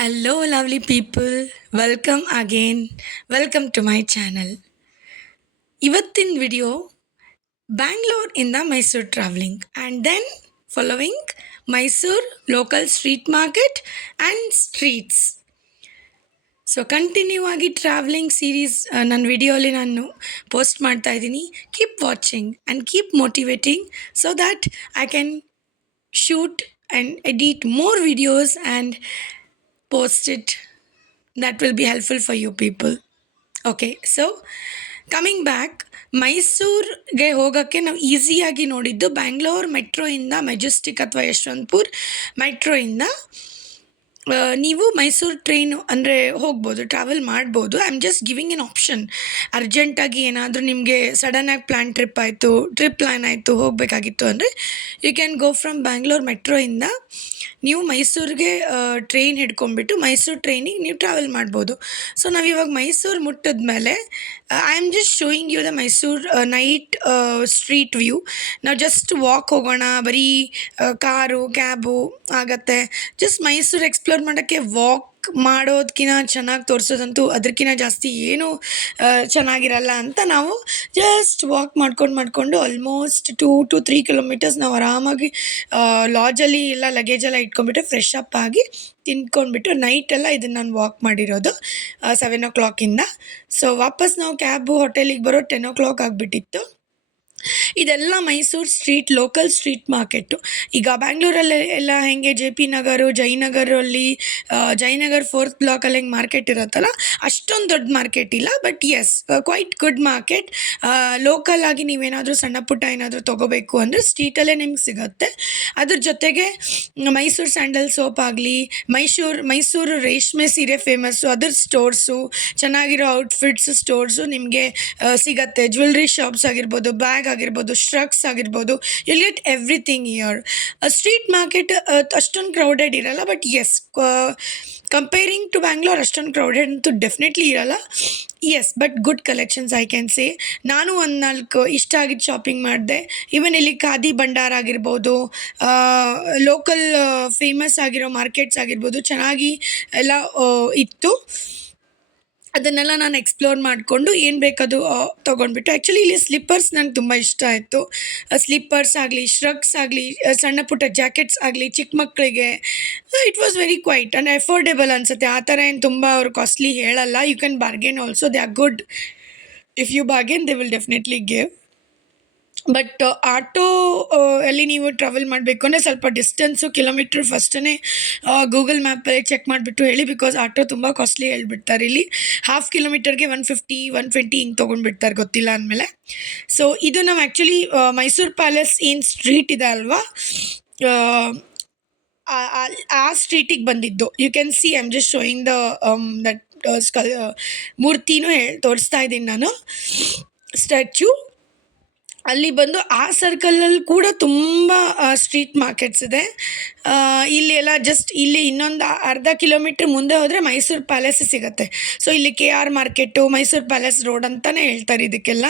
Hello, lovely people. Welcome again. Welcome to my channel. ಇವತ್ತಿನ video Bangalore ಇಂದ Mysuru travelling and then following Mysuru local street market and streets. So continue ಆಗಿ travelling series ನನ್ನ ವಿಡಿಯೋಲಿ ನಾನು post ಮಾಡ್ತಾ ಇದ್ದೀನಿ. Keep watching and keep motivating so that I can shoot and edit more videos and post it. That will be helpful for you people. Okay, so coming back, ಮೈಸೂರಿಗೆ ಹೋಗೋಕ್ಕೆ ನಾವು ಈಸಿಯಾಗಿ ನೋಡಿದ್ದು ಬ್ಯಾಂಗ್ಳೂರ್ ಮೆಟ್ರೋಯಿಂದ ಮೆಜೆಸ್ಟಿಕ್ ಅಥವಾ ಯಶವಂತಪುರ್ ಮೆಟ್ರೋಯಿಂದ ನೀವು ಮೈಸೂರು ಟ್ರೈನು ಅಂದರೆ ಹೋಗ್ಬೋದು, ಟ್ರಾವೆಲ್ ಮಾಡ್ಬೋದು. I am just giving an option. ಅರ್ಜೆಂಟಾಗಿ ಏನಾದರೂ ನಿಮಗೆ ಸಡನ್ನಾಗಿ ಟ್ರಿಪ್ ಪ್ಲ್ಯಾನ್ ಆಯಿತು ಹೋಗಬೇಕಾಗಿತ್ತು ಅಂದರೆ you can go from Bangalore ಮೆಟ್ರೋಯಿಂದ ನೀವು ಮೈಸೂರಿಗೆ ಟ್ರೈನ್ ಹಿಡ್ಕೊಂಡ್ಬಿಟ್ಟು ಮೈಸೂರು ಟ್ರೈನಿಗೆ ನೀವು ಟ್ರಾವೆಲ್ ಮಾಡ್ಬೋದು. ಸೊ ನಾವಿವಾಗ ಮೈಸೂರು ಮುಟ್ಟಿದ ಮೇಲೆ I am just showing you the Mysuru night street view. ನಾವು ಜಸ್ಟ್ ವಾಕ್ ಹೋಗೋಣ, ಬರೀ ಕಾರು ಕ್ಯಾಬು ಆಗತ್ತೆ. ಜಸ್ಟ್ ಮೈಸೂರು ಎಕ್ಸ್ಪ್ಲೋರ್ ಮಾಡೋಕ್ಕೆ ವಾಕ್ ಮಾಡೋದಕ್ಕಿಂತ ಚೆನ್ನಾಗಿ ತೋರಿಸೋದಂತೂ ಅದಕ್ಕಿಂತ ಜಾಸ್ತಿ ಏನೂ ಚೆನ್ನಾಗಿರಲ್ಲ ಅಂತ ನಾವು ಜಸ್ಟ್ ವಾಕ್ ಮಾಡ್ಕೊಂಡು ಆಲ್ಮೋಸ್ಟ್ 2 to 3 ಕಿಲೋಮೀಟರ್ಸ್ ನಾವು ಆರಾಮಾಗಿ ಲಾಜಲ್ಲಿ ಎಲ್ಲ ಲಗೇಜೆಲ್ಲ ಇಟ್ಕೊಂಡ್ಬಿಟ್ಟು ಫ್ರೆಶ್ ಅಪ್ ಆಗಿ ತಿಂದ್ಕೊಂಡ್ಬಿಟ್ಟು ನೈಟೆಲ್ಲ ಇದನ್ನು ನಾನು ವಾಕ್ ಮಾಡಿರೋದು 7 o'clock. ಸೊ ವಾಪಸ್ ನಾವು ಕ್ಯಾಬು ಹೋಟೆಲಿಗೆ ಬರೋ 10 o'clock ಆಗಿಬಿಟ್ಟಿತ್ತು. ಇದೆಲ್ಲ Mysuru street local street market. ಈಗ ಬ್ಯಾಂಗ್ಳೂರಲ್ಲಿ ಎಲ್ಲ ಹೆಂಗೆ J P Nagar Jayanagar 4th ಬ್ಲಾಕಲ್ಲಿ ಹೆಂಗೆ ಮಾರ್ಕೆಟ್ ಇರುತ್ತಲ್ಲ, ಅಷ್ಟೊಂದು ದೊಡ್ಡ ಮಾರ್ಕೆಟ್ ಇಲ್ಲ. But yes, quite good market. Local ಆಗಿ ನೀವೇನಾದರೂ ಸಣ್ಣ ಪುಟ್ಟ ಏನಾದರೂ ತೊಗೋಬೇಕು ಅಂದರೆ ಸ್ಟ್ರೀಟಲ್ಲೇ ನಿಮ್ಗೆ ಸಿಗುತ್ತೆ. ಅದ್ರ ಜೊತೆಗೆ ಮೈಸೂರು ಸ್ಯಾಂಡಲ್ ಸೋಪ್ ಆಗಲಿ, ಮೈಸೂರು ರೇಷ್ಮೆ ಸೀರೆ ಫೇಮಸ್ಸು, ಅದರ ಸ್ಟೋರ್ಸು, ಚೆನ್ನಾಗಿರೋ ಔಟ್ಫಿಟ್ಸ್ ಸ್ಟೋರ್ಸು ನಿಮಗೆ ಸಿಗತ್ತೆ. ಜ್ಯುವೆಲ್ರಿ ಶಾಪ್ಸ್ ಆಗಿರ್ಬೋದು, ಬ್ಯಾಗ್ ಆಗಿರ್ಬೋದು, ಸ್ಟ್ರಕ್ಸ್ ಆಗಿರ್ಬೋದು, you'll get everything here. Street market ಅಷ್ಟೊಂದು ಕ್ರೌಡೆಡ್ ಇರಲ್ಲ. But yes, comparing to Bangalore ಅಷ್ಟೊಂದು ಕ್ರೌಡೆಡ್ ಅಂತೂ ಡೆಫಿನೆಟ್ಲಿ ಇರಲ್ಲ. Yes, but good collections I can say. ನಾನು ಒಂದು 4 ಇಷ್ಟ ಆಗಿದ್ದು ಶಾಪಿಂಗ್ ಮಾಡಿದೆ. ಈವನ್ ಇಲ್ಲಿ ಖಾದಿ ಭಂಡಾರ ಆಗಿರ್ಬೋದು, ಲೋಕಲ್ ಫೇಮಸ್ ಆಗಿರೋ ಮಾರ್ಕೆಟ್ಸ್ ಆಗಿರ್ಬೋದು, ಚೆನ್ನಾಗಿ ಎಲ್ಲ ಇತ್ತು. ಅದನ್ನೆಲ್ಲ ನಾನು ಎಕ್ಸ್ಪ್ಲೋರ್ ಮಾಡಿಕೊಂಡು ಏನು ಬೇಕದು ತೊಗೊಂಡ್ಬಿಟ್ಟು. ಆ್ಯಕ್ಚುಲಿ ಇಲ್ಲಿ ಸ್ಲಿಪ್ಪರ್ಸ್ ನಂಗೆ ತುಂಬ ಇಷ್ಟ ಆಯಿತು. ಸ್ಲಿಪ್ಪರ್ಸ್ ಆಗಲಿ, ಶ್ರಗ್ಸ್ ಆಗಲಿ, ಸಣ್ಣ ಪುಟ್ಟ ಜಾಕೆಟ್ಸ್ ಆಗಲಿ, ಚಿಕ್ಕ ಮಕ್ಕಳಿಗೆ it was very quite and affordable ಅನಿಸುತ್ತೆ. ಆ ಥರ ಏನು ತುಂಬ ಅವರು ಕಾಸ್ಟ್ಲಿ ಹೇಳಲ್ಲ. You can bargain also, they are good. If you bargain they will definitely give. But auto ಅಲ್ಲಿ ನೀವು ಟ್ರಾವೆಲ್ ಮಾಡಬೇಕು ಅಂದರೆ ಸ್ವಲ್ಪ ಡಿಸ್ಟೆನ್ಸು ಕಿಲೋಮೀಟ್ರ್ ಫಸ್ಟೇ ಗೂಗಲ್ ಮ್ಯಾಪಲ್ಲಿ ಚೆಕ್ ಮಾಡಿಬಿಟ್ಟು ಹೇಳಿ. ಬಿಕಾಸ್ ಆಟೋ ತುಂಬ ಕಾಸ್ಟ್ಲಿ ಹೇಳ್ಬಿಡ್ತಾರೆ. ಇಲ್ಲಿ 1/2 ಕಿಲೋಮೀಟರ್ಗೆ 150, 120 ಹಿಂಗೆ ತೊಗೊಂಡ್ಬಿಡ್ತಾರೆ, ಗೊತ್ತಿಲ್ಲ ಅಂದಮೇಲೆ. ಸೊ ಇದು ನಾವು ಆ್ಯಕ್ಚುಲಿ ಮೈಸೂರು ಪ್ಯಾಲೇಸ್ ಏನು ಸ್ಟ್ರೀಟ್ ಇದೆ ಅಲ್ವಾ, ಆ ಸ್ಟ್ರೀಟಿಗೆ ಬಂದಿದ್ದು. You can see, I am just showing that ಮೂರ್ತಿನೂ ತೋರಿಸ್ತಾ ಇದ್ದೀನಿ ನಾನು, ಸ್ಟ್ಯಾಚ್ಯೂ. ಅಲ್ಲಿ ಬಂದು ಆ ಸರ್ಕಲಲ್ಲಿ ಕೂಡ ತುಂಬ ಸ್ಟ್ರೀಟ್ ಮಾರ್ಕೆಟ್ಸ್ ಇದೆ. ಇಲ್ಲಿ ಎಲ್ಲ ಜಸ್ಟ್ ಇಲ್ಲಿ ಇನ್ನೊಂದು ಅರ್ಧ ಕಿಲೋಮೀಟ್ರ್ ಮುಂದೆ ಹೋದರೆ ಮೈಸೂರು ಪ್ಯಾಲೇಸ್ ಸಿಗುತ್ತೆ. ಸೊ ಇಲ್ಲಿ KR market, Mysuru Palace road ಅಂತಲೇ ಹೇಳ್ತಾರೆ ಇದಕ್ಕೆಲ್ಲ.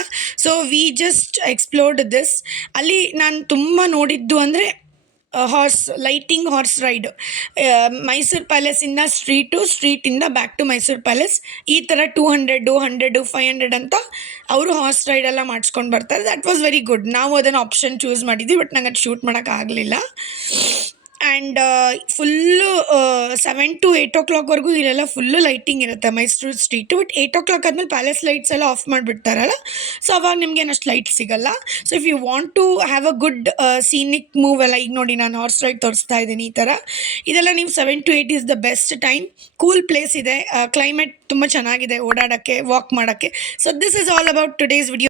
So we just explored this. ಅಲ್ಲಿ ನಾನು ತುಂಬ ನೋಡಿದ್ದು ಅಂದರೆ ಲೈಟಿಂಗ್ ಹಾರ್ಸ್ ರೈಡ್. ಮೈಸೂರು ಪ್ಯಾಲೇಸಿಂದ ಸ್ಟ್ರೀಟಿಂದ ಬ್ಯಾಕ್ ಟು ಮೈಸೂರು ಪ್ಯಾಲೇಸ್, ಈ ಥರ 200, 100, 500 ಅಂತ ಅವರು ಹಾರ್ಸ್ ರೈಡೆಲ್ಲ ಮಾಡಿಸ್ಕೊಂಡು ಬರ್ತಾರೆ. That was very good. ನಾವು ಅದನ್ನು ಆಪ್ಷನ್ ಚೂಸ್ ಮಾಡಿದ್ವಿ, ಬಟ್ ನಂಗೆ ಅದು ಶೂಟ್ ಮಾಡೋಕ್ಕಾಗಲಿಲ್ಲ. ಆ್ಯಂಡ್ ಫುಲ್ಲು 7 to 8 o'clockವರೆಗೂ ಇಲ್ಲೆಲ್ಲ ಫುಲ್ಲು ಲೈಟಿಂಗ್ ಇರುತ್ತೆ ಮೈಸೂರು ಸ್ಟ್ರೀಟು. ಬಟ್ 8 o'clock ಆದಮೇಲೆ ಪ್ಯಾಲೇಸ್ ಲೈಟ್ಸ್ ಎಲ್ಲ ಆಫ್ ಮಾಡಿಬಿಡ್ತಾರಲ್ಲ, ಸೊ ಅವಾಗ ನಿಮ್ಗೇನು ಅಷ್ಟು ಲೈಟ್ ಸಿಗಲ್ಲ. So if you want to have a good scenic move ಎಲ್ಲ, ಈಗ ನೋಡಿ ನಾನು ಹಾರ್ಸ್ ರೈಡ್ ತೋರಿಸ್ತಾ ಇದ್ದೀನಿ, ಈ ಥರ ಇದೆಲ್ಲ ನೀವು 7 to 8 is the best time. Cool place ಇದೆ, ಕ್ಲೈಮೇಟ್ ತುಂಬ ಚೆನ್ನಾಗಿದೆ ಓಡಾಡೋಕ್ಕೆ, ವಾಕ್ ಮಾಡೋಕ್ಕೆ. So this is all about today's video.